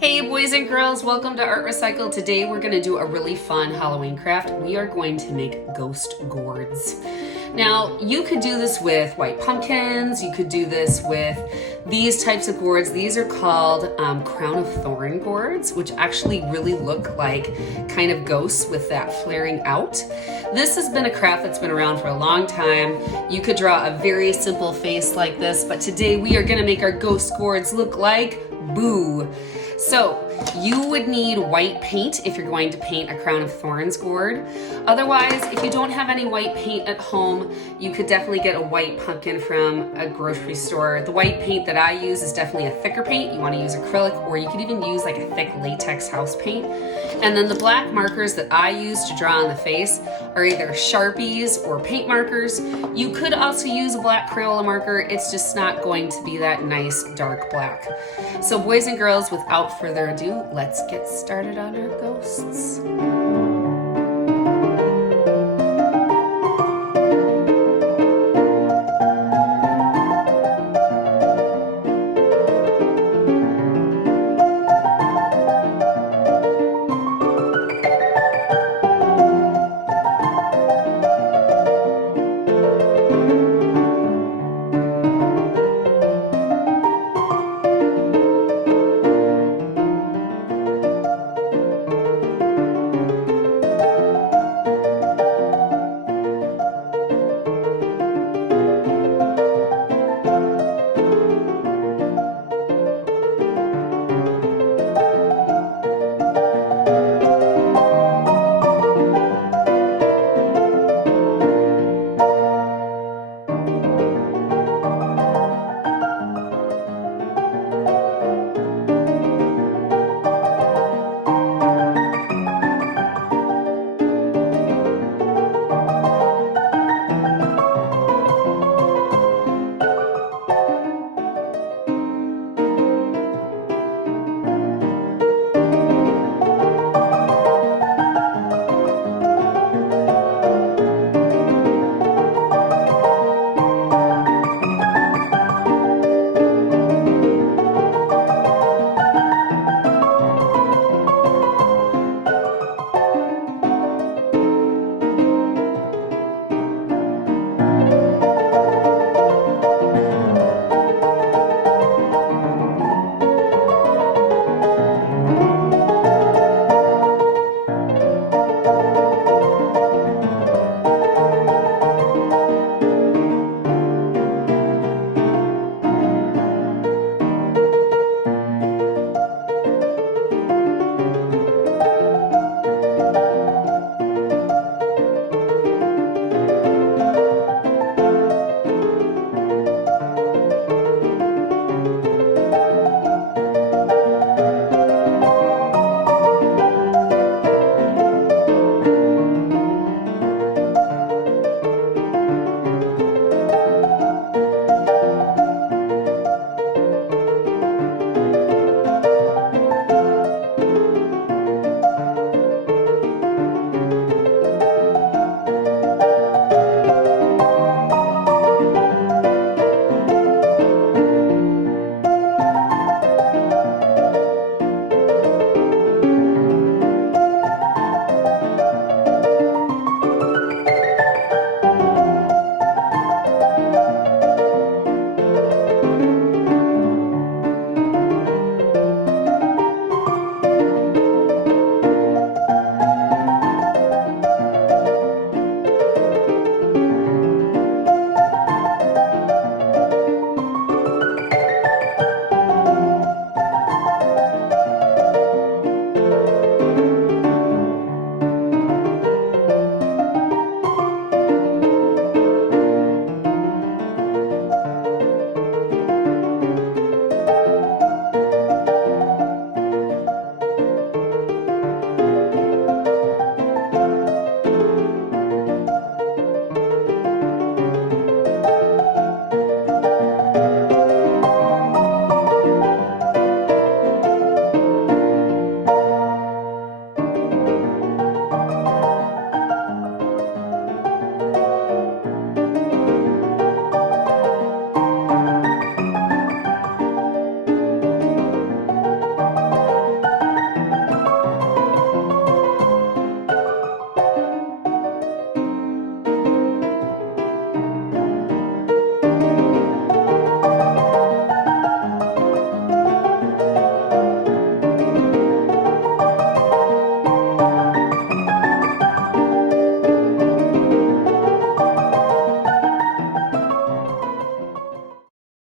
Hey boys and girls, welcome to Art Recycle. Today we're going to do a really fun Halloween craft. We are going to make ghost gourds. Now you could do this with white pumpkins, you could do this with these types of gourds. These are called crown of thorn gourds, which actually really look like kind of ghosts with that flaring out. This has been a craft that's been around for a long time. You could draw a very simple face like this, but today we are going to make our ghost gourds look like boo. So you would need white paint if you're going to paint a crown of thorns gourd. Otherwise, if you don't have any white paint at home, you could definitely get a white pumpkin from a grocery store. The white paint that I use is definitely a thicker paint. You want to use acrylic, or you could even use like a thick latex house paint. And then the black markers that I use to draw on the face are either Sharpies or paint markers. You could also use a black Crayola marker. It's just not going to be that nice dark black. So boys and girls, without further ado, let's get started on our ghosts.